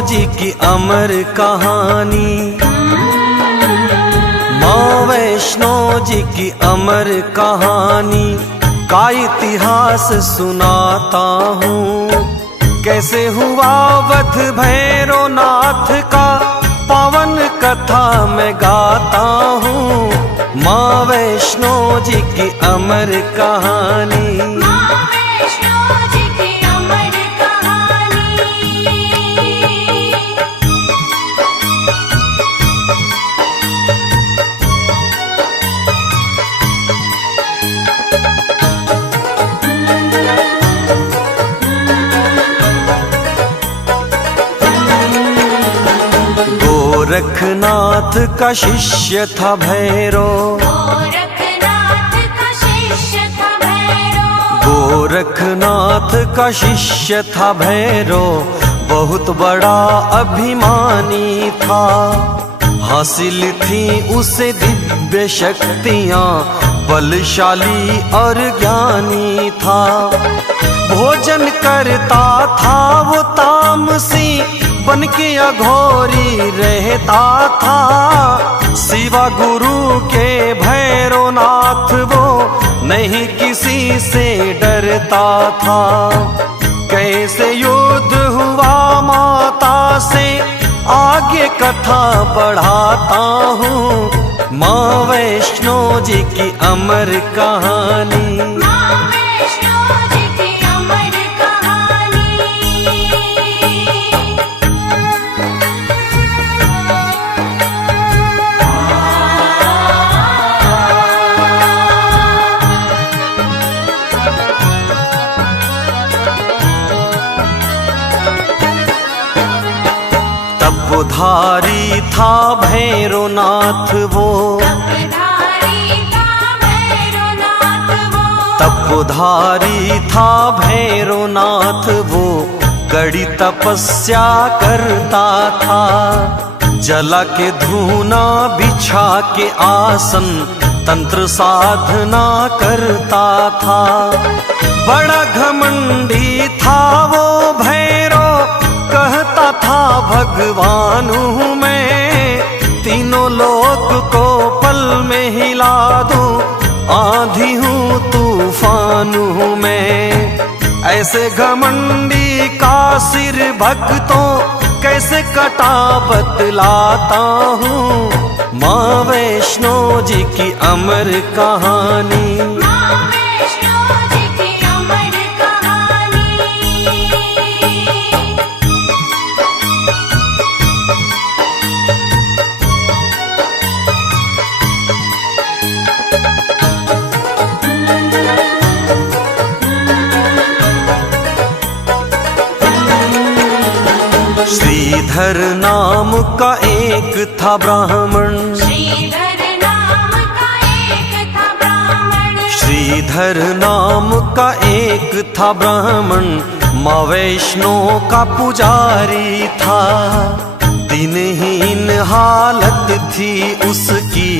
जी की अमर कहानी, माँ वैष्णो जी की अमर कहानी का इतिहास सुनाता हूँ। कैसे हुआ वध भैरवनाथ का पावन कथा मैं गाता हूँ। माँ वैष्णो जी की अमर कहानी, गोरखनाथ का शिष्य था भैरव, गोरखनाथ का शिष्य था भैरव, बहुत बड़ा अभिमानी था। हासिल थी उसे दिव्य शक्तियाँ, बलशाली और ज्ञानी था। भोजन करता था वो तामसी, बन के अघोरी रहता था। शिवा गुरु के भैरवनाथ वो नहीं किसी से डरता था। कैसे युद्ध हुआ माता से, आगे कथा बढ़ाता हूँ। माँ वैष्णो जी की अमर कहानी, तपधारी था भैरवनाथ वो, तपधारी था भैरवनाथ वो, कड़ी तपस्या करता था। जला के धूना बिछा के आसन, तंत्र साधना करता था। बड़ा घमंडी था वो भैरव, कहता था भगवान हूँ मैं, तीनों लोक को पल में हिला दूं, आंधी हूँ तूफान हूँ मैं। ऐसे घमंडी का सिर भक्तों कैसे कटा बतलाता हूँ। माँ वैष्णो जी की अमर कहानी, श्रीधर नाम का एक था ब्राह्मण, श्रीधर नाम का एक था ब्राह्मण, माँ वैष्णो का पुजारी था। दिनहीन हालत थी उसकी,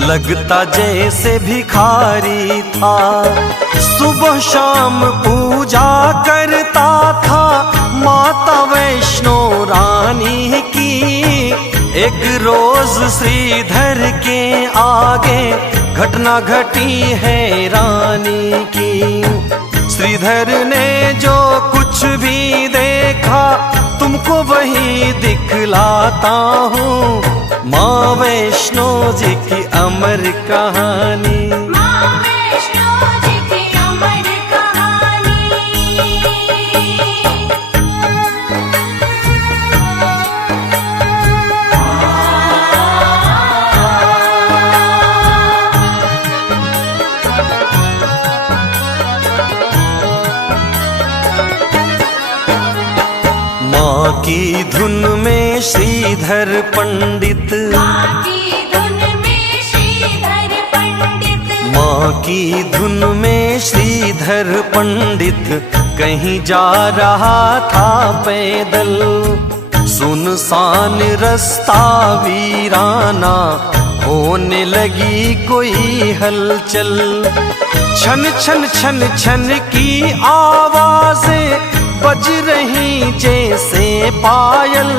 लगता जैसे भिखारी था। सुबह शाम पूजा करता था माता वैष्णो रानी की। एक रोज श्रीधर के आगे घटना घटी है रानी की। श्रीधर ने जो कुछ भी देखा, तुमको वही दिखलाता हूँ। माँ वैष्णो जी की अमर कहानी, माँ की धुन में श्रीधर पंडित, माँ की धुन में श्रीधर पंडित कहीं जा रहा था पैदल। सुनसान रास्ता वीराना, होने लगी कोई हलचल। छन छन छन छन की आवाजें बज रही जैसे पायल,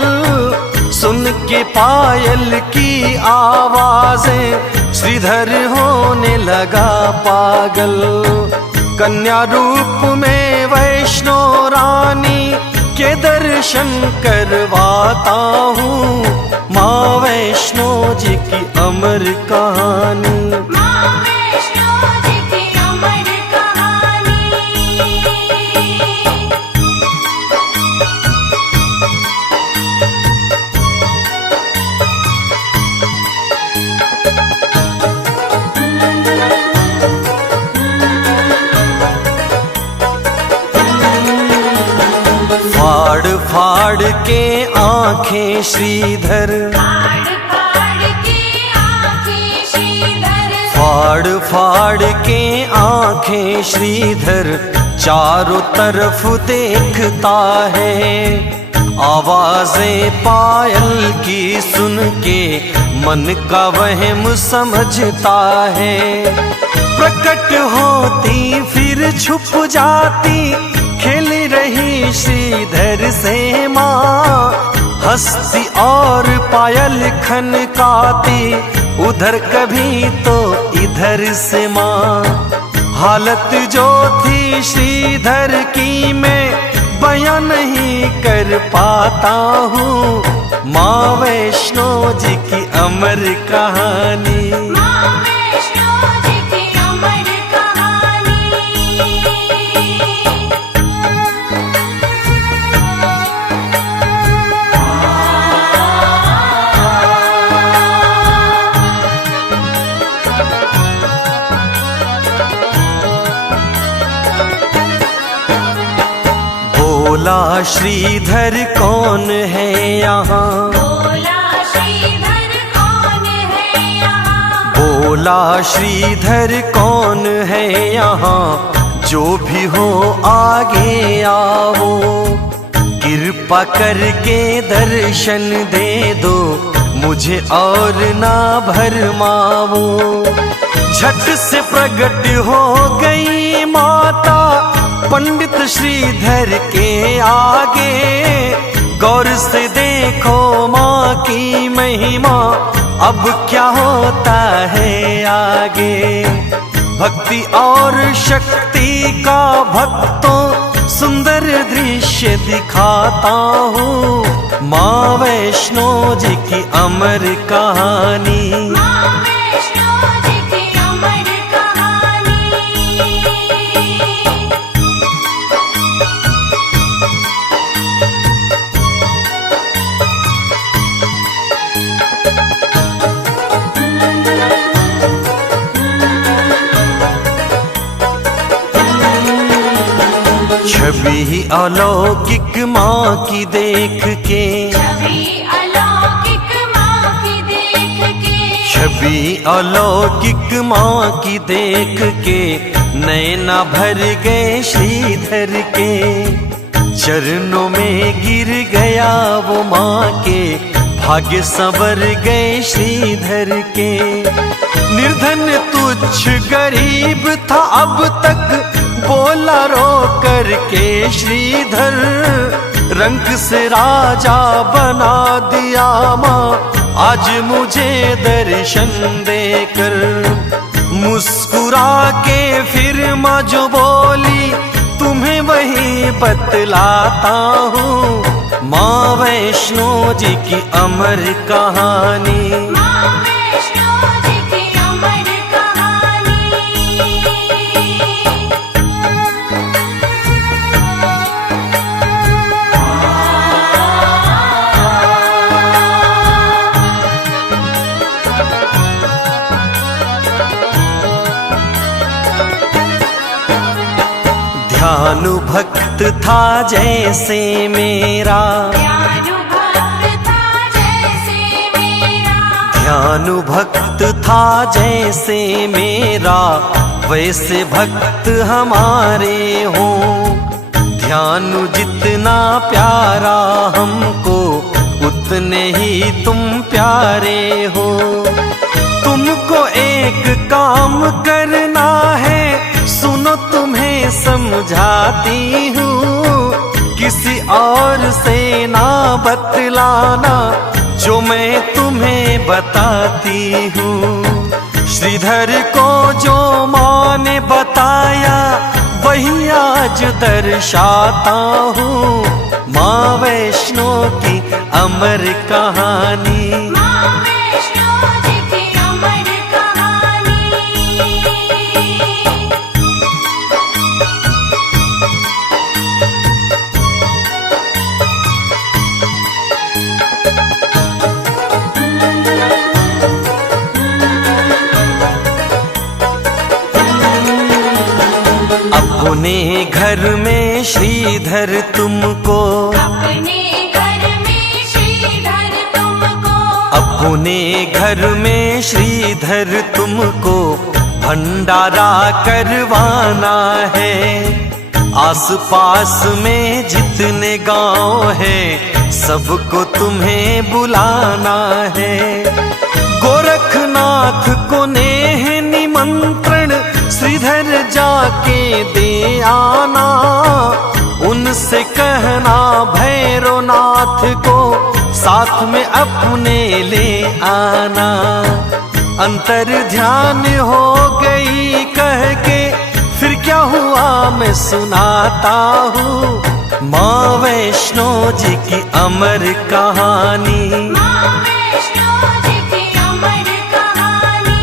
सुन के पायल की आवाजें श्रीधर होने लगा पागल। कन्या रूप में वैष्णो रानी के दर्शन करवाता हूँ, माँ वैष्णो जी की अमर कहानी। फाड़ फाड़ के आंखें श्रीधर, फाड़ फाड़ के आंखें श्रीधर चारों तरफ देखता है। आवाजें पायल की सुन के मन का वहम समझता है। प्रकट होती फिर छुप जाती, खेल रही श्रीधर से माँ, हंसती और पायल खनकाती, उधर कभी तो इधर से माँ। हालत जो थी श्रीधर की मैं बयां नहीं कर पाता हूँ, माँ वैष्णो जी की अमर कहानी। बोला श्रीधर कौन है यहाँ, बोला श्रीधर कौन है यहाँ, बोला श्रीधर कौन है यहाँ, जो भी हो आगे आओ, कृपा करके दर्शन दे दो, मुझे और ना भरमाओ। झट से प्रकट हो गई माता पंडित श्रीधर के आगे, गौर से देखो माँ की महिमा, अब क्या होता है आगे। भक्ति और शक्ति का भक्तों सुंदर दृश्य दिखाता हूँ, माँ वैष्णो जी की अमर कहानी। छवि अलौकिक माँ की देख के, छवि अलौकिक माँ की देख के, छवि अलौकिक माँ की देख के, नैना भर गए श्रीधर के। चरणों में गिर गया वो माँ के, भाग्य संवर गए श्रीधर के। निर्धन तुच्छ गरीब था अब तक, बोला रो करके श्रीधर, रंग से राजा बना दिया माँ, आज मुझे दर्शन देकर। मुस्कुरा के फिर माँ जो बोली, तुम्हें वही बतलाता हूँ, माँ वैष्णो जी की अमर कहानी। ध्यानु भक्त था जैसे मेरा, ध्यानु भक्त था जैसे मेरा, ध्यानु भक्त था जैसे मेरा, वैसे भक्त हमारे हो। ध्यानु जितना प्यारा हमको, उतने ही तुम प्यारे हो। तुमको एक काम करना है, सुनो तुम्हें समझाती हूँ, किसी और से ना बतलाना जो मैं तुम्हें बताती हूँ। श्रीधर को जो माँ ने बताया वही आज दर्शाता हूँ। माँ वैष्णो की अमर कहानी, माँ वैष्णो जी की अमर कहानी। अपने घर में श्रीधर तुमको, अपने घर में श्रीधर तुमको, अपने घर में श्रीधर तुमको भंडारा करवाना है। आस पास में जितने गांव हैं सबको तुम्हें बुलाना है। गोरखनाथ को नेह निमंत्रण श्रीधर जाके दे आना। उनसे कहना भैरवनाथ को साथ में अपने ले आना। अंतर ध्यान हो गई कह के फिर क्या हुआ मैं सुनाता हूँ। माँ वैष्णो जी की अमर कहानी, माँ वैष्णो जी की अमर कहानी।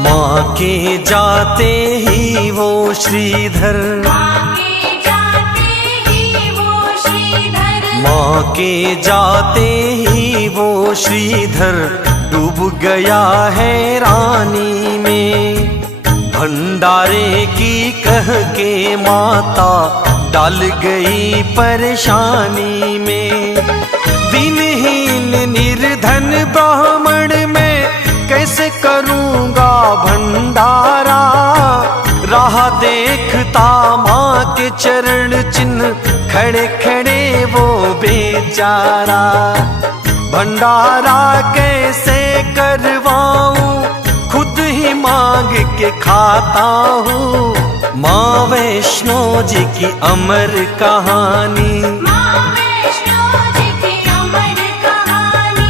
माँ के जाते ही वो श्रीधर, माँ के जाते ही वो श्रीधर, माँ के जाते ही वो श्रीधर डूब गया है रानी में। भंडारे की कह के माता डाल गई परेशानी में। दिनहीन निर्धन ब्राह्मण में कैसे करूँगा भंडारा। राह देखता माँ के चरण चिन्ह खड़े खड़े वो बेचारा। भंडारा कैसे करवाऊं खुद ही मांग के खाता हूँ। माँ वैष्णो जी की अमर कहानी, माँ वैष्णो जी की अमर कहानी।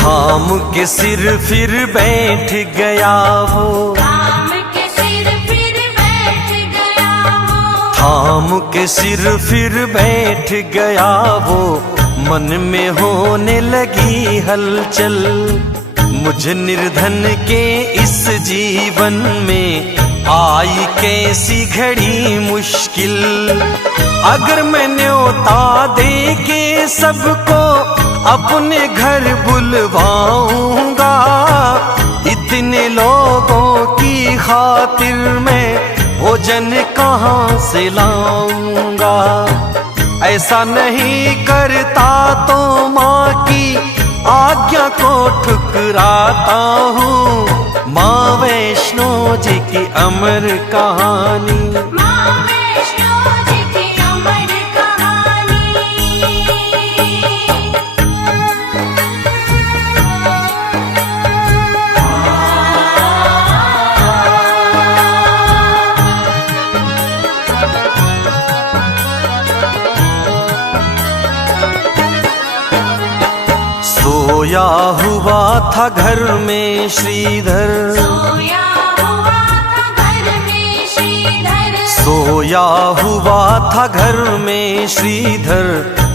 थाम के सिर फिर बैठ गया वो, थाम के सिर फिर बैठ गया वो, थाम के सिर फिर बैठ गया वो। मन में होने लगी हलचल, मुझ निर्धन के इस जीवन में आई कैसी घड़ी मुश्किल। अगर मैं न्योता दे के सबको अपने घर बुलवाऊंगा, इतने लोगों की खातिर मैं भोजन कहाँ से लाऊंगा। ऐसा नहीं करता तो माँ की आज्ञा को ठुकराता हूँ। माँ वैष्णो जी की अमर कहानी, माँ वैष्णो जी की अमर कहानी। सोया हुआ था घर में श्रीधर, सोया हुआ था घर में श्रीधर, सोया हुआ था घर में श्रीधर।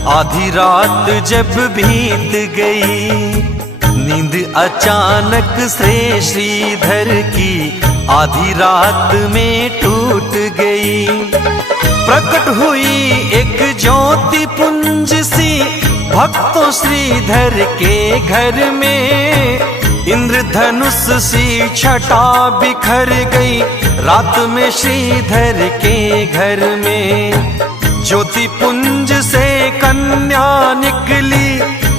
आधी रात जब बीत गई, नींद अचानक से श्रीधर की आधी रात में टूट गई। प्रकट हुई एक ज्योति पुंज सी भक्तों श्रीधर के घर में। इंद्रधनुष सी छटा बिखर गई रात में श्रीधर के घर में। ज्योति पुंज से कन्या निकली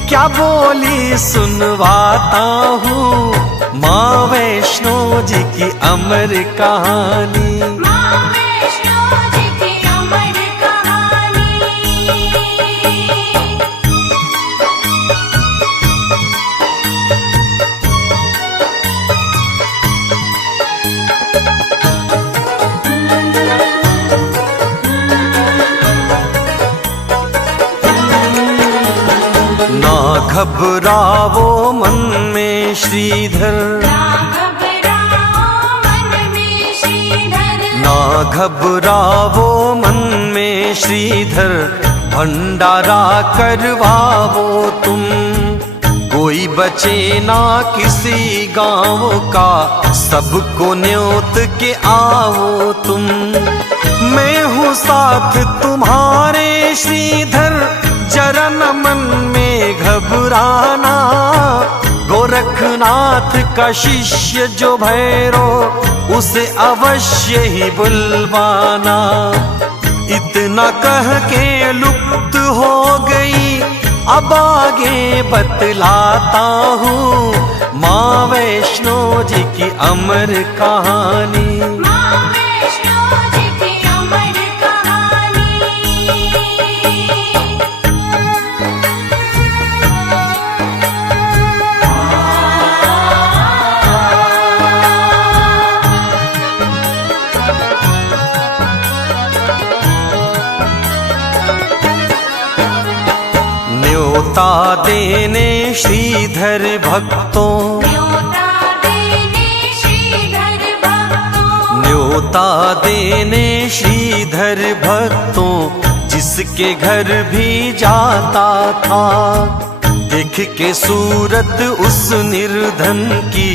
क्या बोली सुनवाता हूँ। माँ वैष्णो जी की अमर कहानी। माँ वैष्णो जी की अमर कहानी। ना घबरावो मन में श्रीधर, ना घबराओ मन में श्रीधर। ना घबरावो मन में श्रीधर, भंडारा करवावो तुम। कोई बचे ना किसी गांव का, सबको न्योत के आओ तुम। मैं हूँ साथ तुम्हारे श्रीधर, जरा न मन में घबराना। गोरखनाथ का शिष्य जो भैरो, उसे अवश्य ही बुलवाना। इतना कह के लुप्त हो गई, अब आगे बतलाता हूँ माँ वैष्णो जी की अमर कहानी। माँ वैष्णो जी की अमर कहानी। न्योता देने श्रीधर भक्तों, न्योता देने श्रीधर भक्तों। न्योता देने श्रीधर भक्तों, जिसके घर भी जाता था। देख के सूरत उस निर्धन की,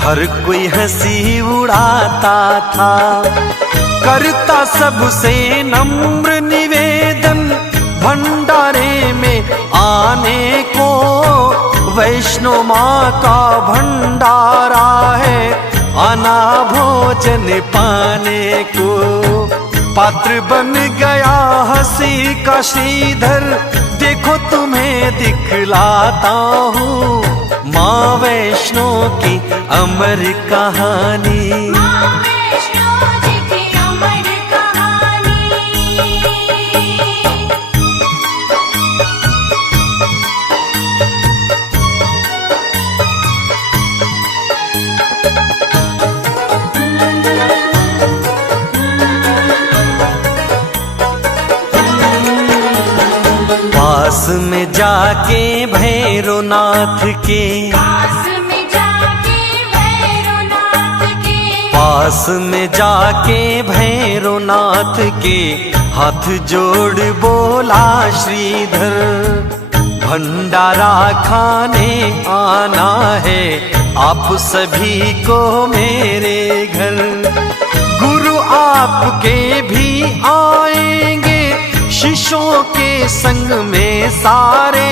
हर कोई हंसी उड़ाता था। करता सबसे नम्र निवेदन, भंडारे में आने को। वैष्णो माँ का भंडारा है, आना भोजन पाने को। पात्र बन गया हंसी का श्रीधर, देखो तुम्हें दिखलाता हूँ माँ वैष्णो की अमर कहानी। माँ वैष्णो जी की अमर कहानी। पास में जाके भैरवनाथ के, पास में जाके भैरवनाथ के। पास में जाके भैरवनाथ के, हाथ जोड़ बोला श्रीधर। भंडारा खाने आना है आप सभी को मेरे घर। गुरु आपके भी आएंगे शिष्यों के संग में सारे।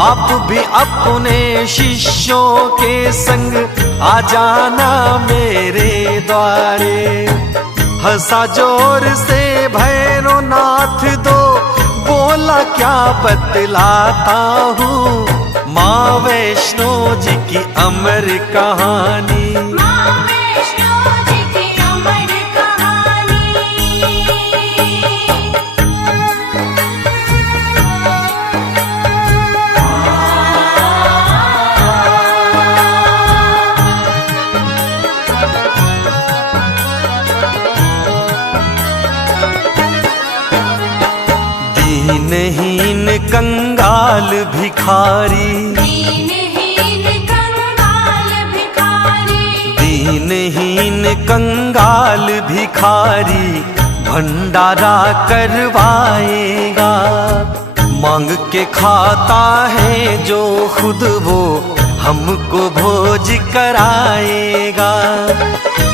आप भी अपने शिष्यों के संग आ जाना मेरे द्वारे। हंसा जोर से भैरवनाथ दो, बोला क्या बतलाता हूँ माँ वैष्णो जी की अमर कहानी। माँ वैष्णो जी की अमर कहानी। दीनहीन कंगाल भिखारी, दीनहीन कंगाल भिखारी। दीनहीन कंगाल भिखारी, भंडारा करवाएगा। मांग के खाता है जो खुद वो, हमको भोज कराएगा।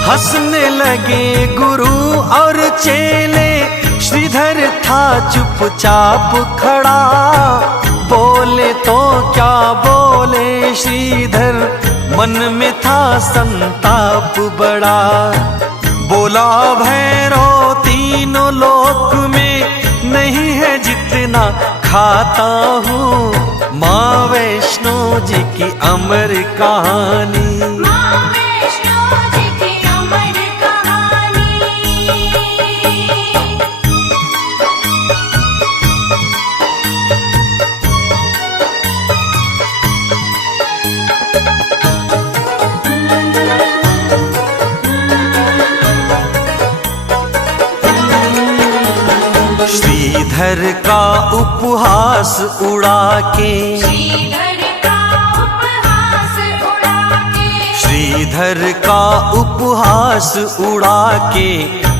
हंसने लगे गुरु और चेले, श्रीधर था चुपचाप खड़ा। बोले तो क्या बोले श्रीधर, मन में था संताप बड़ा, बोला भैरव तीनों लोक में नहीं है जितना खाता हूँ। माँ वैष्णो जी की अमर कहानी, माँ वैष्णो जी की अमर कहानी। श्रीधर का उपहास उड़ा के, श्रीधर का उपहास उड़ा के, श्रीधर का उपहास उड़ा के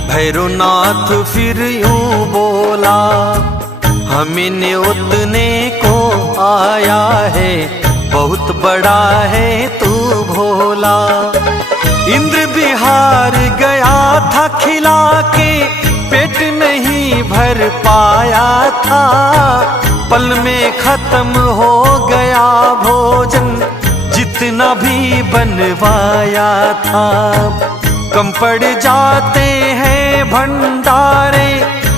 भैरवनाथ फिर यूं बोला, हमें न्योतने को आया है, बहुत बड़ा है तू भोला। इंद्र बिहार गया था खिला के, पेट नहीं भर पाया था, पल में खत्म हो गया भोजन जितना भी बनवाया था। कम पड़ जाते हैं भंडारे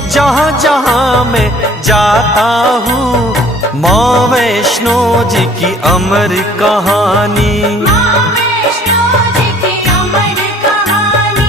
जहाँ जहाँ मैं जाता हूँ। माँ वैष्णो जी की अमर कहानी, माँ वैष्णो जी की अमर कहानी।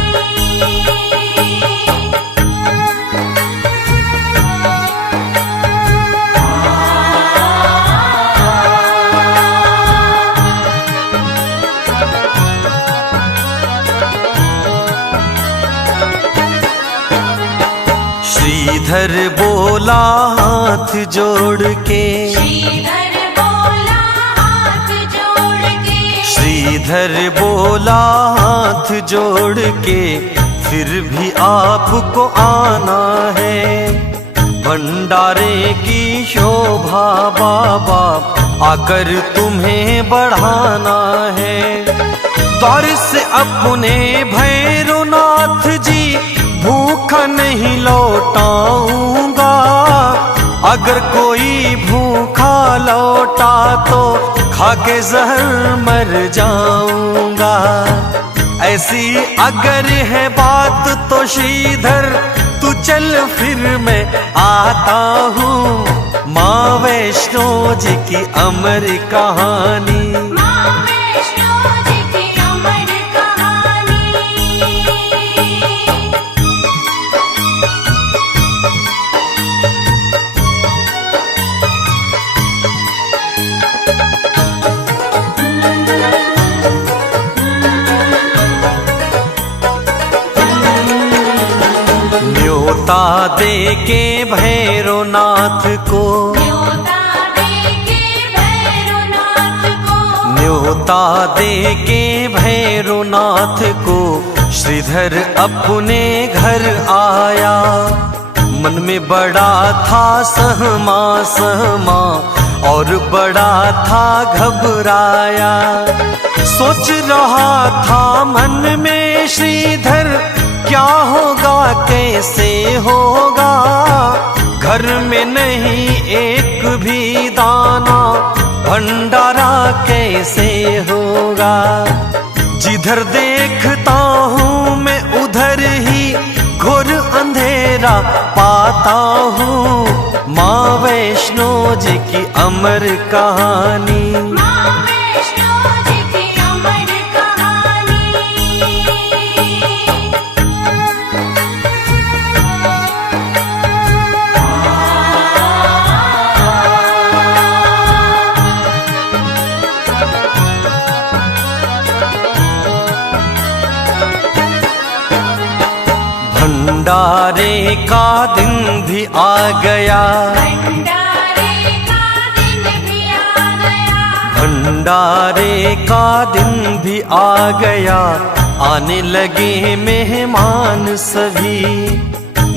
श्रीधर बोला हाथ जोड़ के, श्रीधर बोला हाथ जोड़ के, श्रीधर बोला हाथ जोड़ के, फिर भी आपको आना है। भंडारे की शोभा बाबा आकर तुम्हें बढ़ाना है। द्वार से अपने भैरवनाथ जी भूखा नहीं लौटाऊंगा, अगर कोई भूखा लौटा तो खाके जहर मर जाऊंगा। ऐसी अगर है बात तो श्रीधर तू चल फिर मैं आता हूँ। माँ वैष्णो जी की अमर कहानी, माँ वैष्णो जी की अमर कहानी। न्योता दे के भैरवनाथ को, न्योता दे के भैरवनाथ को, न्योता दे के भैरवनाथ को श्रीधर अपने घर आया। मन में बड़ा था सहमा सहमा और बड़ा था घबराया। सोच रहा था मन में श्रीधर क्या होगा कैसे होगा, घर में नहीं एक भी दाना, भंडारा कैसे होगा। जिधर देखता हूँ मैं उधर ही घोर अंधेरा पाता हूँ। माँ वैष्णो जी की अमर कहानी, माँ वैष्णो जी की अमर कहानी। भंडारे का दिन भी आ गया, भंडारे का दिन भी आ गया, भंडारे का दिन भी आ गया। आने लगे मेहमान सभी,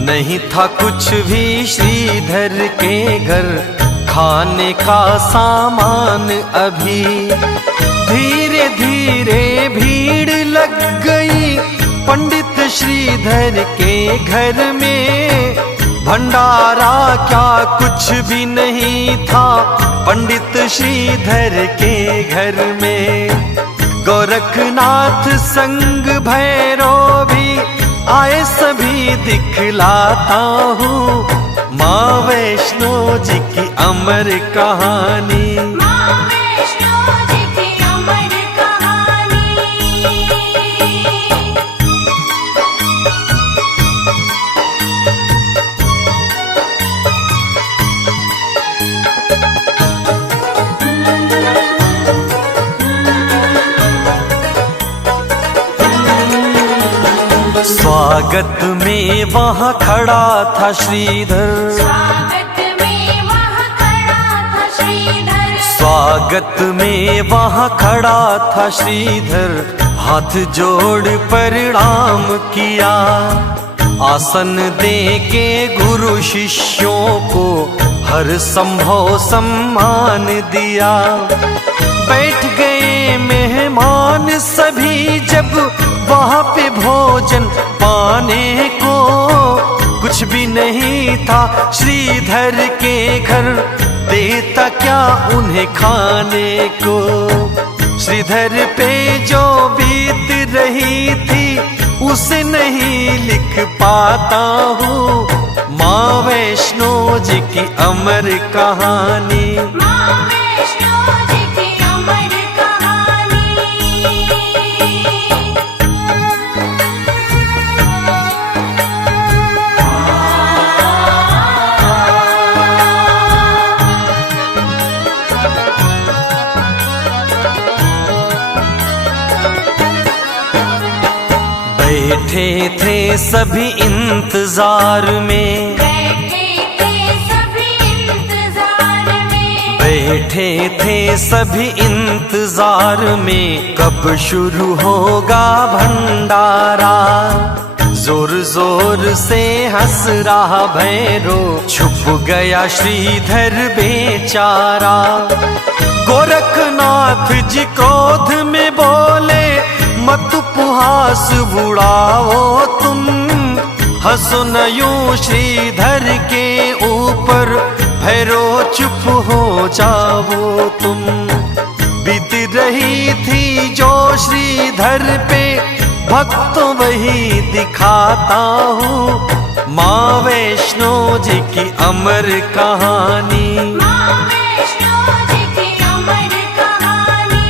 नहीं था कुछ भी श्रीधर के घर खाने का सामान अभी। धीरे धीरे भीड़ लग गई पंडित श्रीधर के घर में। भंडारा क्या कुछ भी नहीं था पंडित श्रीधर के घर में। गोरखनाथ संग भैरो भी आए सभी दिखलाता हूँ माँ वैष्णो जी की अमर कहानी। माँ वैष्णो जी की अमर कहानी। स्वागत में वहाँ खड़ा था श्रीधर, स्वागत में वहाँ खड़ा था श्रीधर। स्वागत में वहाँ खड़ा था श्रीधर, हाथ जोड़ प्रणाम किया, आसन दे के गुरु शिष्यों को हर संभव सम्मान दिया। बैठ गए मेहमान सभी जब वहाँ पे भोजन पाने को, कुछ भी नहीं था श्रीधर के घर, देता क्या उन्हें खाने को। श्रीधर पे जो बीत रही थी उसे नहीं लिख पाता हूँ, माँ वैष्णो जी की अमर कहानी। माँ वैष्णो जी की अमर कहानी। बैठे थे सभी इंतजार में, बैठे थे सभी इंतजार में, बैठे थे सभी इंतजार में, कब शुरू होगा भंडारा। जोर जोर से हंस रहा भैरो, छुप गया श्रीधर बेचारा। गोरखनाथ जी क्रोध में बोले, मत उपहास बुढ़ाओ तुम, हंसो न यूं श्रीधर के ऊपर, भैरो चुप हो जाओ तुम। बीत रही थी जो श्रीधर पे, भक्तों वही दिखाता हूँ, माँ वैष्णो जी की अमर कहानी। माँ वैष्णो जी की अमर कहानी।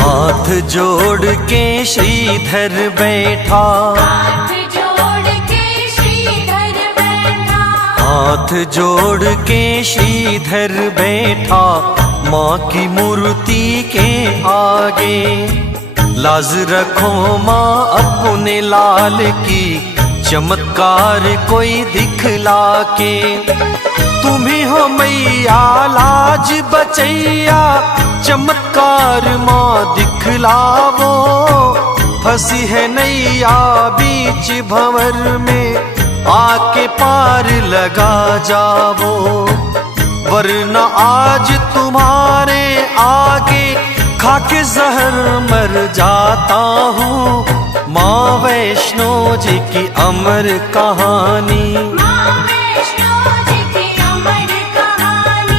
हाथ जोड़ के श्रीधर बैठा, हाथ जोड़ के श्रीधर बैठा, हाथ जोड़ के श्रीधर बैठा, माँ की मूर्ति के आगे। लाज रखो माँ अपने लाल की, चमत्कार कोई दिखला के। तुम्ही हो मैया लाज बचैया, चमत्कार माँ दिखलावो। फंसी है नैया बीच भंवर में, आके पार लगा जावो। वरना आज तुम्हारे आगे खाके जहर मर जाता हूँ, माँ वैष्णो जी की अमर कहानी। माँ वैष्णो जी की अमर कहानी।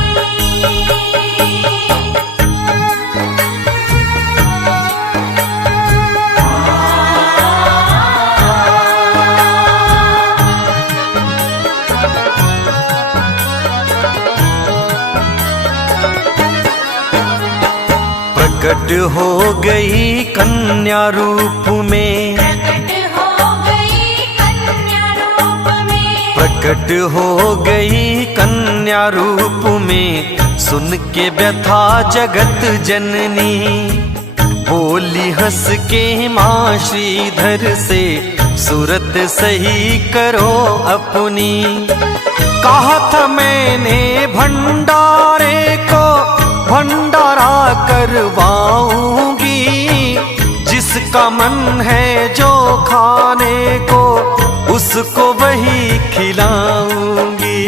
प्रकट हो गई कन्या रूप में, प्रकट हो गई कन्या रूप में, प्रकट हो गई कन्या रूप में। सुन के व्यथा जगत जननी, बोली हंस के माँ श्रीधर से, सूरत सही करो अपनी। कहा था मैंने भंडारे को, भंडारा करवाऊंगी। जिसका मन है जो खाने को, उसको वही खिलाऊंगी।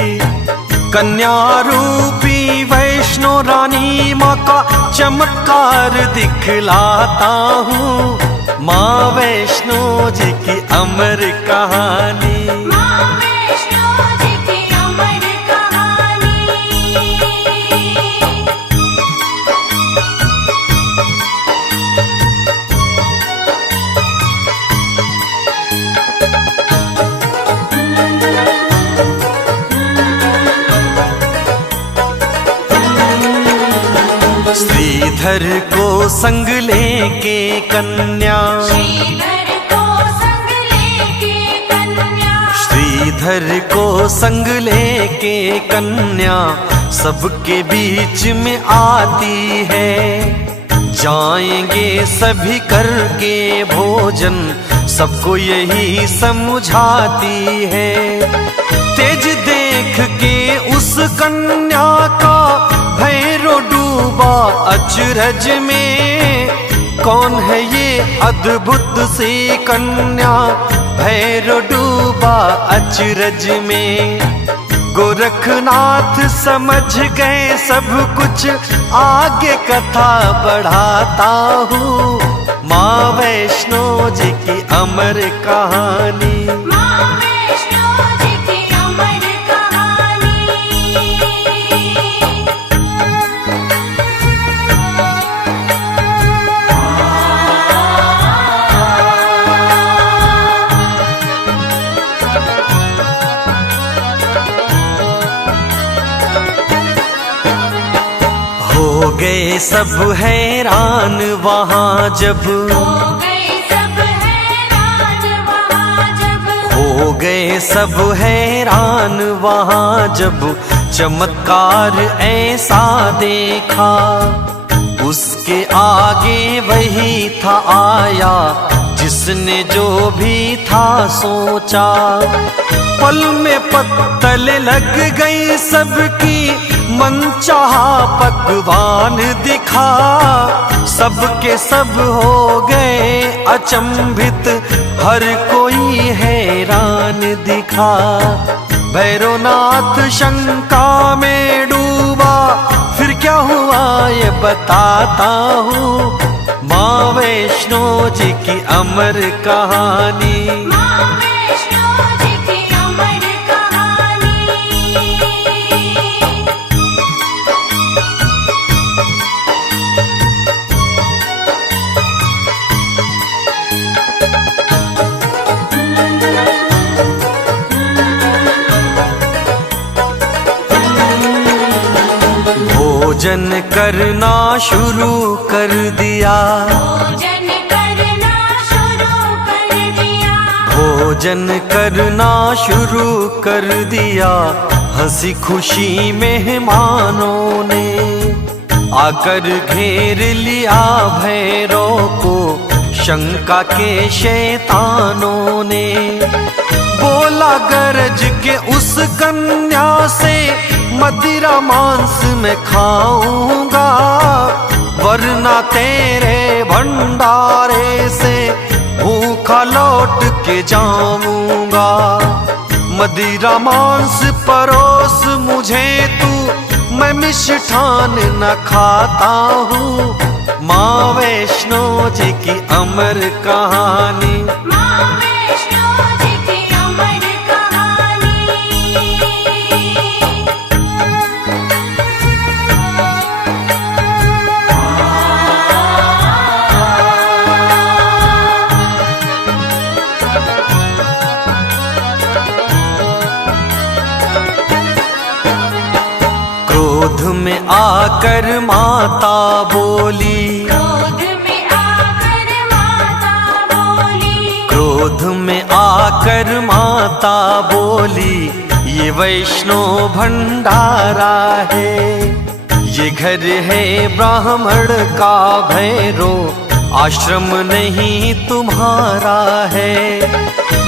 कन्या रूपी वैष्णो वैष्णो रानी माँ का चमत्कार दिखलाता हूँ। माँ वैष्णो जी की अमर कहानी। माँ वैष्णो जी की अमर कहानी। श्रीधर को संग लेके कन्या, श्रीधर को संग लेके कन्या, श्रीधर को संग लेके कन्या सबके बीच में आती है। जाएंगे सभी करके भोजन, सबको यही समझाती है। तेज देख के उस कन्या का भैरो डूबा अचरज में। कौन है ये अद्भुत सी कन्या, भैरो डूबा अचरज में। गोरखनाथ समझ गए सब कुछ, आगे कथा बढ़ाता हूँ। माँ वैष्णो जी की अमर कहानी। माँ वैष्णो जी की अमर कहानी। हो गए सब हैरान वहाँ जब, हो गए सब हैरान वहाँ जब, हो गए सब हैरान वहाँ जब चमत्कार ऐसा देखा। उसके आगे वही था आया जिसने जो भी था सोचा। पल में पत्तल लग गई सबकी, मनचाहा पकवान दिखा। सबके सब हो गए अचंभित, हर कोई हैरान दिखा। भैरवनाथ शंका में डूबा, फिर क्या हुआ ये बताता हूँ। माँ वैष्णो जी की अमर कहानी। माँ वैष्णो जी की अमर कहानी। भोजन करना शुरू कर दिया, भोजन करना शुरू कर दिया, भोजन करना शुरू कर दिया। हंसी खुशी मेहमानों ने आकर घेर लिया भैरव को, शंका के शैतानों ने। बोला गरज के उस कन्या से, मदिरा मांस में खाऊंगा, वरना तेरे भंडारे से भूखा लौट के जाऊंगा। मदिरा मांस परोस मुझे तू, मैं मिष्ठान न खाता हूँ। माँ वैष्णो जी की अमर कहानी। माँ वैष्णो जी की अमर कहानी। क्रोध में आकर माता बोली, क्रोध में आकर माता बोली, क्रोध में आकर माता बोली। ये वैष्णो भंडारा है, ये घर है ब्राह्मण का भैरो, आश्रम नहीं तुम्हारा है।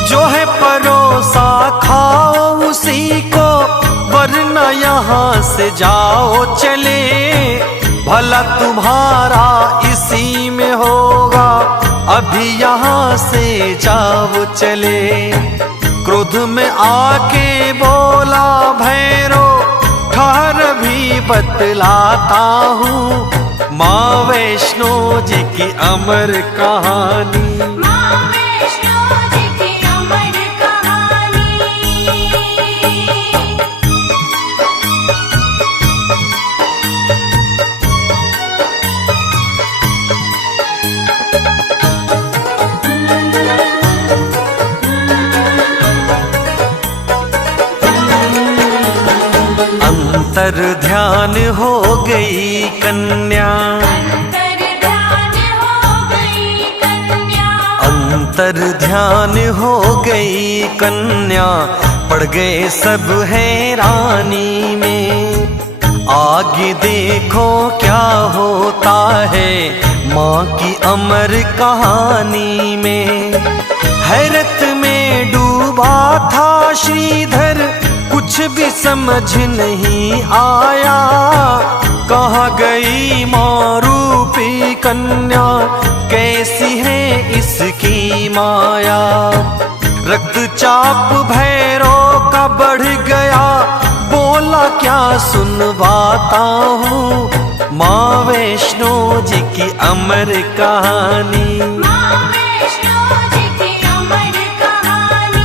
जो है परोसा खाओ उसी को, वरना यहाँ से जाओ चले। भला तुम्हारा इसी में होगा, अभी यहाँ से जाओ चले। क्रोध में आके बोला भैरो, ठहर भी बतलाता हूँ माँ वैष्णो जी की अमर कहानी। माँ वैष्णो जी की अमर कहानी। अंतर ध्यान हो गई कन्या, अंतर ध्यान हो गई कन्या, अंतर ध्यान हो गई कन्या, पड़ गए सब हैरानी में। आगे देखो क्या होता है माँ की अमर कहानी में। हैरत में डूबा था श्रीधर, कुछ भी समझ नहीं आया, कहाँ गई माँ रूपी कन्या, कैसी है इसकी माया। रक्तचाप भैरव का बढ़ गया, बोला क्या सुनवाता हूँ माँ वैष्णो जी की अमर कहानी। माँ वैष्णो जी की अमर कहानी।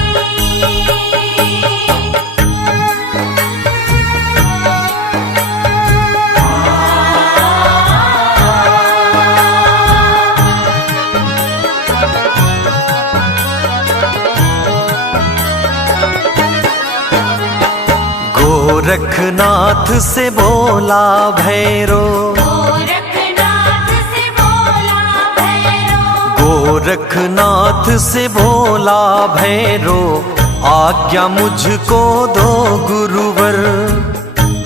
गोरखनाथ से बोला भैरो, गोरखनाथ से बोला भैरव, गोरखनाथ से बोला भैरो, आज्ञा मुझको दो गुरुवर।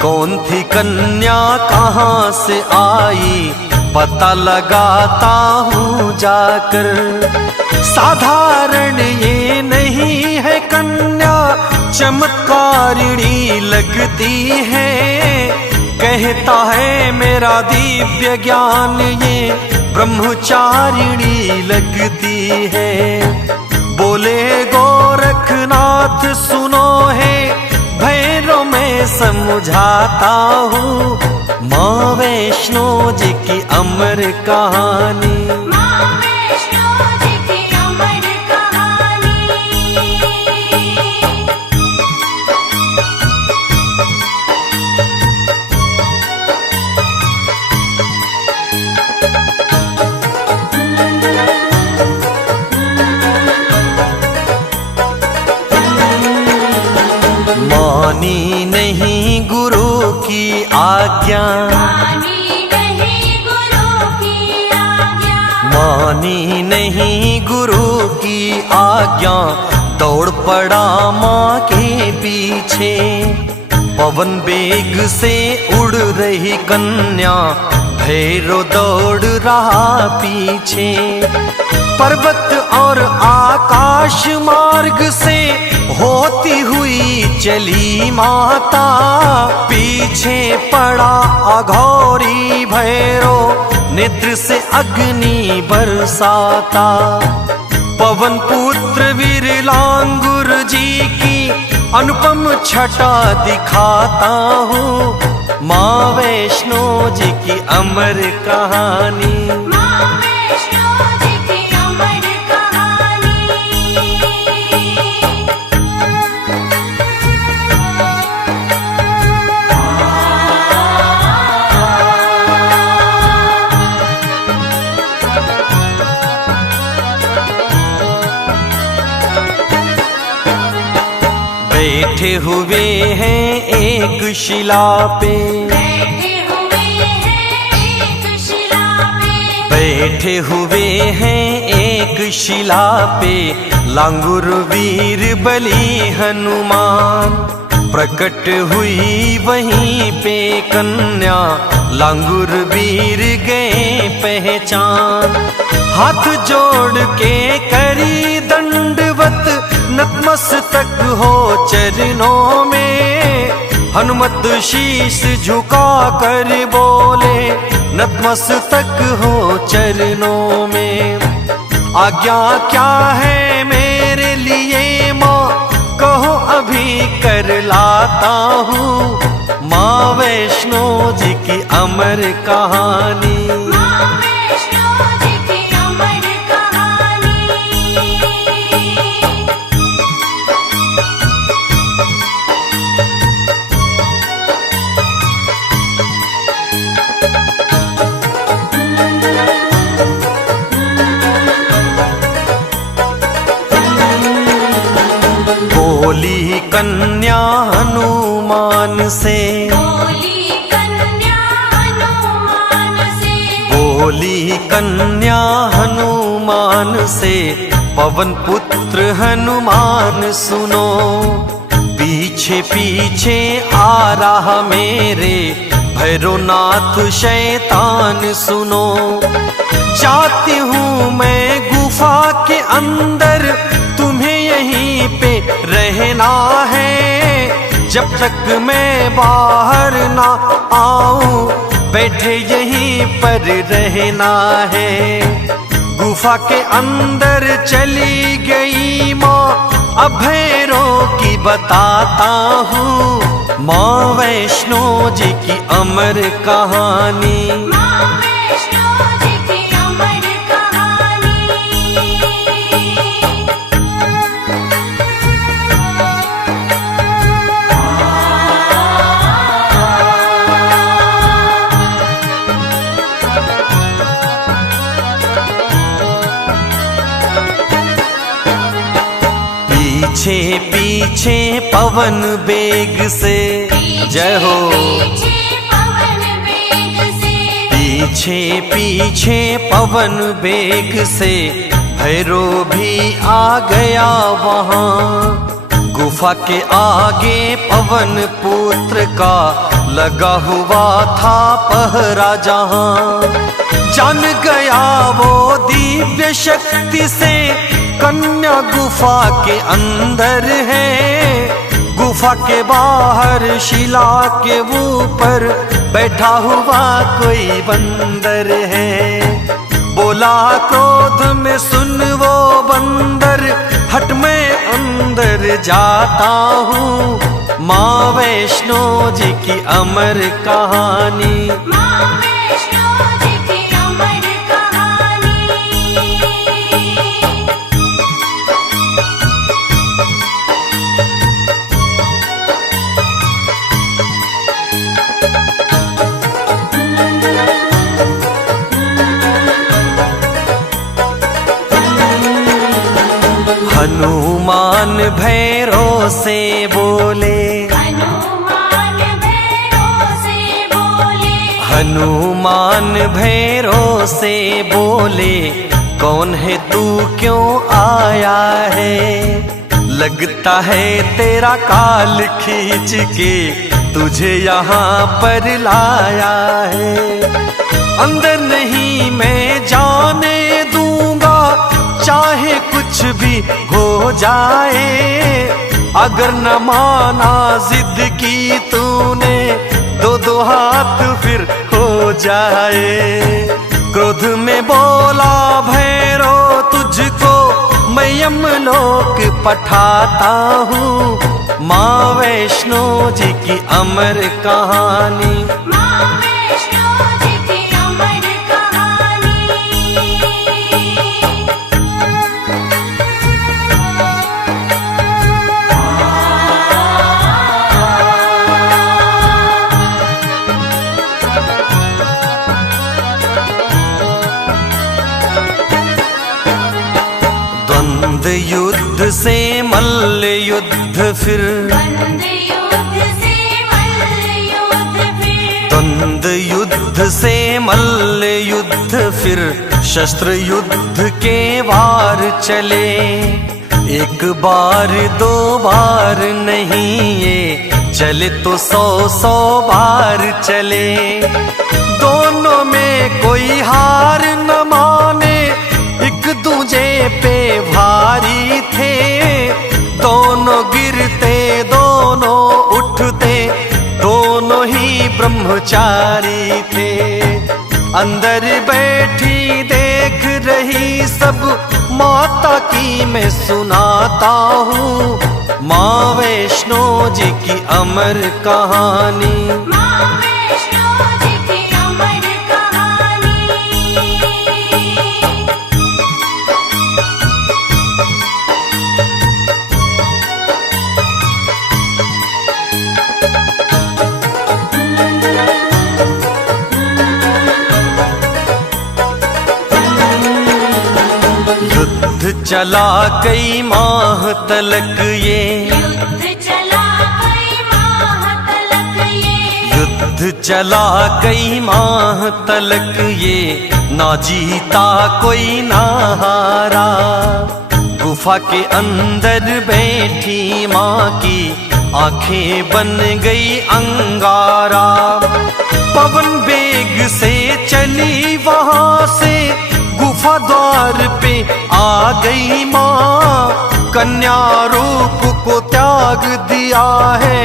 कौन थी कन्या कहाँ से आई, पता लगाता हूँ जाकर। साधारण ये नहीं है कन्या, चमत्कारिणी लगती है। कहता है मेरा दिव्य ज्ञान ये ब्रह्मचारिणी लगती है। बोले गोरखनाथ सुनो है भैरव मैं समझाता हूँ माँ वैष्णो जी की अमर कहानी। माँ वैष्णो जी की अमर कहानी। मानी नहीं गुरु की आज्ञा, मानी नहीं गुरु की आज्ञा, मानी नहीं गुरु की आज्ञा, दौड़ पड़ा माँ के पीछे। पवन बेग से उड़ रही कन्या, भैरव दौड़ रहा पीछे। पर्वत और आकाश मार्ग से होती हुई चली माता, पीछे पड़ा अघोरी भैरव, नेत्र से अग्नि बरसाता। पवन पुत्र वीर लांगुर जी की अनुपम छटा दिखाता हूँ माँ वैष्णो जी की अमर कहानी। माँ वैष्णो जी की अमर कहानी। बैठे हुए हैं एक शिला पे, बैठे हुए हैं एक शिला पे, बैठे हुए हैं एक शिला पे, लांगुर वीर बली हनुमान। प्रकट हुई वहीं पे कन्या, लांगुर वीर गए पहचान। हाथ जोड़ के करी दंडवत, नतमस्तक हो चरणों में। हनुमत शीश झुका कर बोले, नतमस्तक हो चरणों में। आज्ञा क्या है मेरे लिए माँ, कहो अभी कर लाता हूँ माँ वैष्णो की अमर कहानी। माँ वैष्णो जी की अमर कहानी। बोली कन्या हनुमान से, बोली कन्या हनुमान से, बोली कन्या हनुमान से, पवन पुत्र हनुमान सुनो। पीछे पीछे आ रहा मेरे भैरवनाथ शैतान सुनो। जाती हूँ मैं गुफा के अंदर, तुम्हें यहीं पे रहना है। जब तक मैं बाहर ना आऊं, बैठे यहीं पर रहना है। गुफा के अंदर चली गई माँ, अब भैरव की बताता हूँ। माँ वैष्णो जी की अमर कहानी। माँ वैष्णो जी की अमर कहानी। पीछे पीछे पवन बेग से, जय हो। पीछे पवन वेग से, पीछे पीछे पवन बेग से, भैरव भी आ गया वहाँ। गुफा के आगे पवन पुत्र का लगा हुआ था पहरा जहाँ। जान गया वो दिव्य शक्ति से, कन्या गुफा के अंदर है। गुफा के बाहर शिला के ऊपर बैठा हुआ कोई बंदर है। बोला क्रोध में सुन वो बंदर, हट मैं अंदर जाता हूँ। माँ वैष्णो जी की अमर कहानी। माँ वैष्णो जी की अमर कहानी। हनुमान भैरव से बोले, हनुमान भैरव से बोले, हनुमान भैरव से बोले, कौन है तू क्यों आया है? लगता है तेरा काल खींच के तुझे यहाँ पर लाया है। अंदर नहीं मैं जाने दूंगा, चाहे कुछ भी हो जाए। अगर न माना जिद की तूने, दो दो हाथ फिर हो जाए। क्रोध में बोला भैरव तुझको, मैं यमलोक पठाता हूँ। माँ वैष्णो जी की अमर कहानी। माँ वैष्णो जी की अमर कहानी। द्वंद्व युद्ध से मल्ल युद्ध फिर, द्वंद्व युद्ध से मल्ल युद्ध फिर, द्वंद्व युद्ध से मल्ल युद्ध फिर, शस्त्र युद्ध के वार चले। एक बार दो बार नहीं ये चले तो 100 बार चले। दोनों में कोई हार न माने, एक दूजे पे भारी थे। दोनों गिरते दोनों उठते, दोनों ही ब्रह्मचारी थे। अंदर बैठी देख रही सब माता की मैं सुनाता हूँ। माँ वैष्णो जी की अमर कहानी। माँ वैष्णो जी की चला कई माह तलक ये, युद्ध चला कई माह तलक ये, युद्ध चला कई माह तलक ये, ना जीता कोई ना हारा। गुफा के अंदर बैठी माँ की आंखें बन गई अंगारा। पवन बेग से चली वहां से गुफा द्वार पे आ गई माँ। कन्या रूप को त्याग दिया है,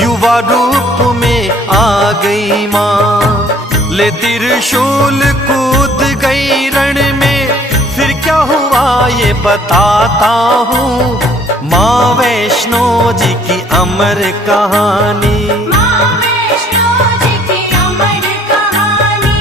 युवा रूप में आ गई माँ। ले त्रिशूल कूद गई रण में, फिर क्या हुआ ये बताता हूँ। माँ वैष्णो जी की अमर कहानी, माँ वैष्णो जी की अमर कहानी।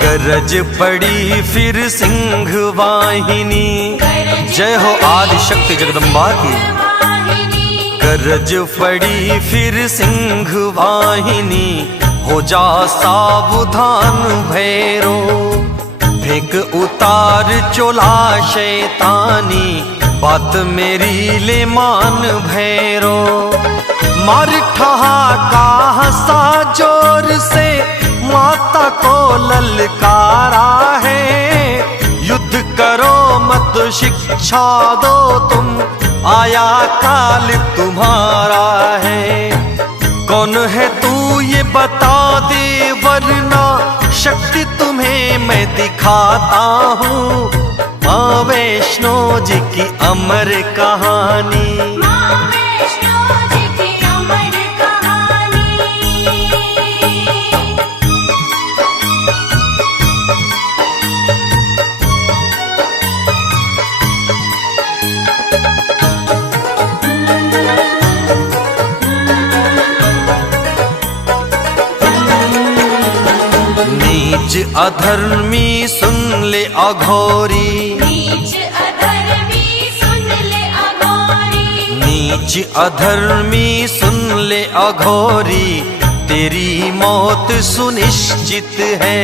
गरज पड़ी फिर सिंह वाहिनी, जय हो आदि शक्ति जगदम्बा की। वाहिनी, गरज पड़ी फिर सिंह वाहिनी, हो जा सावधान भैरो। फेंक उतार चोला शैतानी, बात मेरी ले मान भैरो। मार ठहाका हंसा जोर से, माता को ललकारा है। युद्ध करो मत शिक्षा दो तुम, आया काल तुम्हारा है। कौन है तू ये बता दे, वरना शक्ति तुम्हें मैं दिखाता हूँ। माँ वैष्णो जी की अमर कहानी, माँ वैष्णो जी की अमर कहानी। नीच अधर्मी सुन ले अघोरी, नीच अधर्मी सुन ले अघोरी, नीच अधर्मी सुन ले अघोरी। तेरी मौत सुनिश्चित है,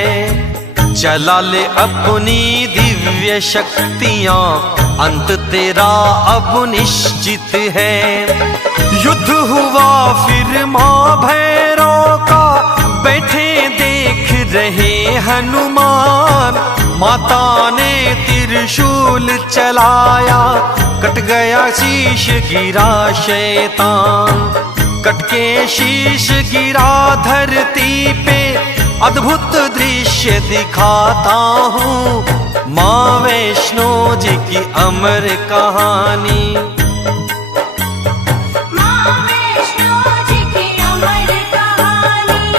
चला ले अपनी दिव्य शक्तियां, अंत तेरा अब निश्चित है। युद्ध हुआ फिर माँ भैरव का, बैठे देख रहे हनुमान। माता ने त्रिशूल चलाया, कट गया शीश गिरा शैतान। कट के शीश गिरा धरती पे, अद्भुत दृश्य दिखाता हूँ। माँ वैष्णो जी की अमर कहानी, माँ वैष्णो जी की अमर कहानी।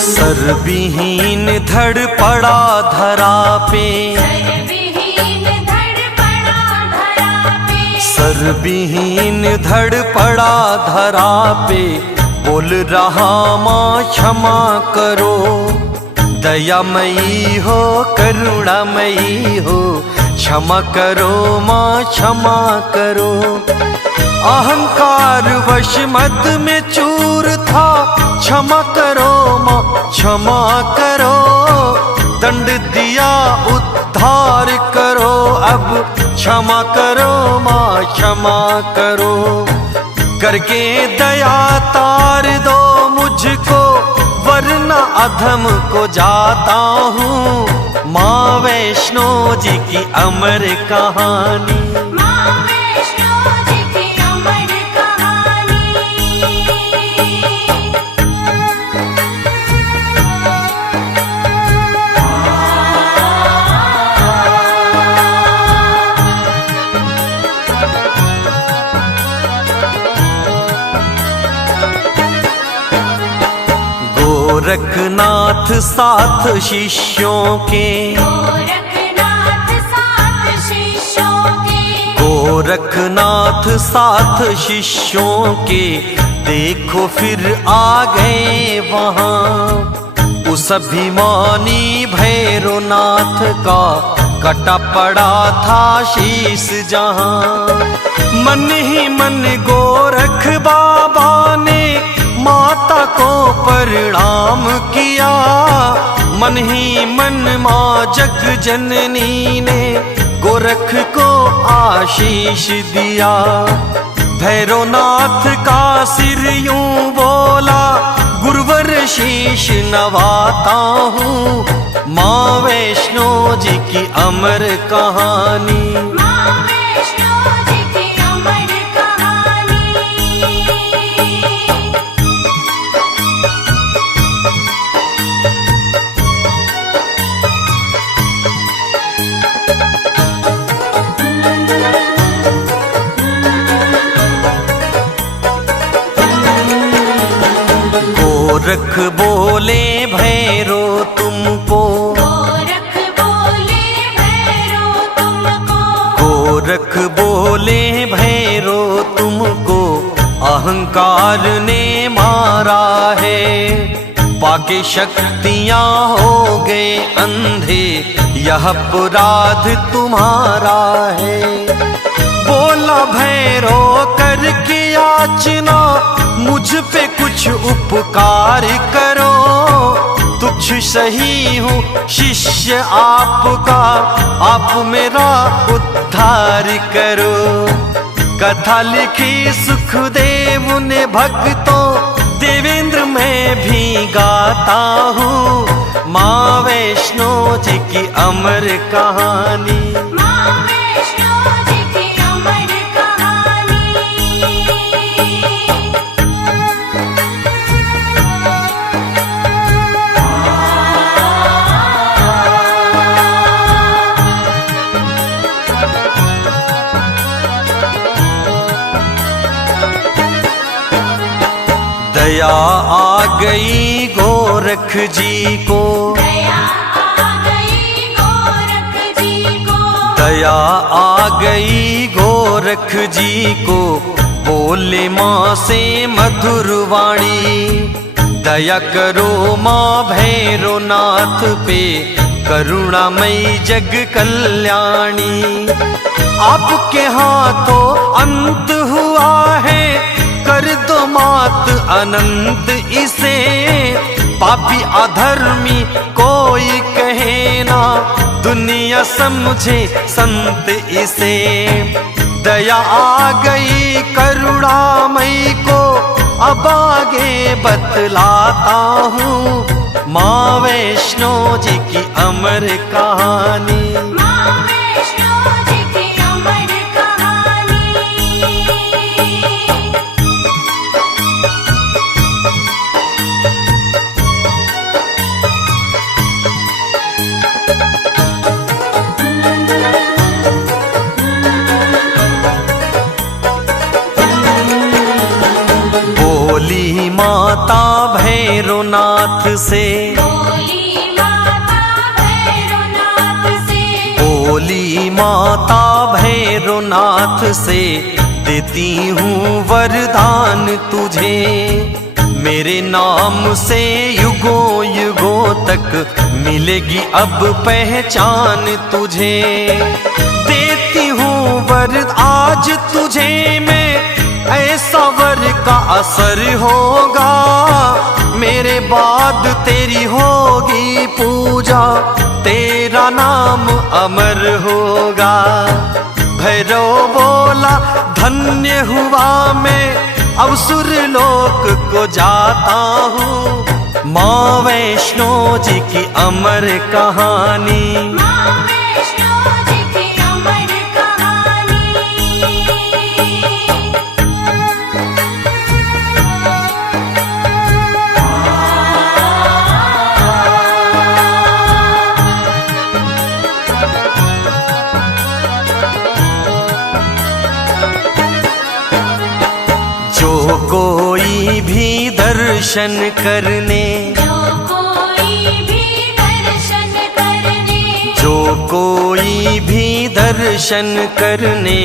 सर्वहीन धड़ पड़ा धरा पे, सर्वहीन धड़ पड़ा धरा पे, सर्वहीन धड़ पड़ा धरा पे। बोल रहा माँ क्षमा करो, दयामयी हो करुणामयी हो। क्षमा करो माँ क्षमा करो। अहंकार वश मद में चूर था, क्षमा करो माँ क्षमा करो। दंड दिया उद्धार करो, अब क्षमा करो माँ क्षमा करो। करके दया तार दो मुझको, वरना अधम को जाता हूँ। माँ वैष्णो जी की अमर कहानी, माँ वैष्णो जी की अमर कहानी। गोरखनाथ साथ शिष्यों के, गोरखनाथ गोरखनाथ साथ शिष्यों के देखो फिर आ गए वहां। उस अभिमानी भैरवनाथ का कटा पड़ा था शीश जहां। मन ही मन गोरख बाबा ने माता को प्रणाम किया। मन ही मन माँ जग जननी ने गोरख को आशीष दिया। भैरवनाथ का सिर यूं बोला, गुरुवर शीश नवाता हूँ। माँ वैष्णो जी की अमर कहानी, माँ वैष्णो जी की अमर कहानी। गोरख बोले भैरो तुमको, गोरख बोले भैरो तुमको, गोरख बोले भैरो तुमको अहंकार ने मारा है। पाके शक्तियां हो गए अंधे, यह अपराध तुम्हारा है। बोला भैरो करके याचना, मुझ पे कुछ उपकार करो। तुच्छ सही हूँ शिष्य आपका, आप मेरा उद्धार करो। कथा लिखी सुखदेव ने भक्तों, देवेंद्र मैं भी गाता हूँ। माँ वैष्णो जी की अमर कहानी, माँ वैष्णो जी की अमर कहानी। दया आ गई गोरख जी को, दया आ गई गोरख जी को, दया आ गई गोरख जी को। बोले माँ से मधुर वाणी, दया करो माँ भैरवनाथ पे, करुणामयी जग कल्याणी। आपके हाथों अंत हुआ है, कर दो मात अनंत इसे। पापी अधर्मी कोई कहे ना, दुनिया समझे संत इसे। दया आ गई करुणामयी को, अब आगे बतलाता हूँ। माँ वैष्णो जी की अमर कहानी, माँ वैष्णो जी की अमर कहानी। बोली माता भैरवनाथ से, बोली माता भैरवनाथ से, बोली माता भैरवनाथ से, देती हूँ वरदान तुझे। मेरे नाम से युगों युगों तक मिलेगी अब पहचान तुझे। देती हूँ वर आज तुझे मैं, ऐसा वर का असर होगा। मेरे बाद तेरी होगी पूजा, तेरा नाम अमर होगा। भैरव बोला धन्य हुआ मैं, अब सुरलोक को जाता हूँ। माँ वैष्णो जी की अमर कहानी, माँ वैष्णो जी की अमर कहानी। जो कोई भी दर्शन करने, जो कोई भी दर्शन करने, जो कोई भी दर्शन करने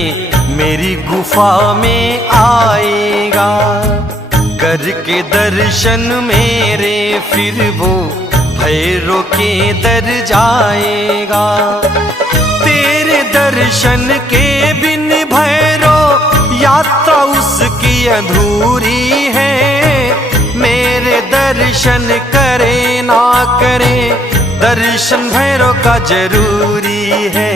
मेरी गुफा में आएगा। करके दर्शन मेरे फिर वो भैरो के दर जाएगा। तेरे दर्शन के बिन भैरो यात्रा उसकी अधूरी है। मेरे दर्शन करे ना करे दर्शन भैरो का जरूरी है।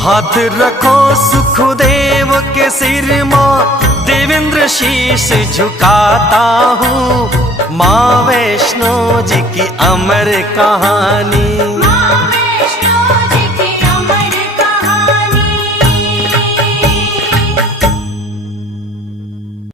हाथ रखो सुखदेव के सिर माँ, देवेंद्र शीश झुकाता हूँ। माँ वैष्णो जी की अमर कहानी। माँ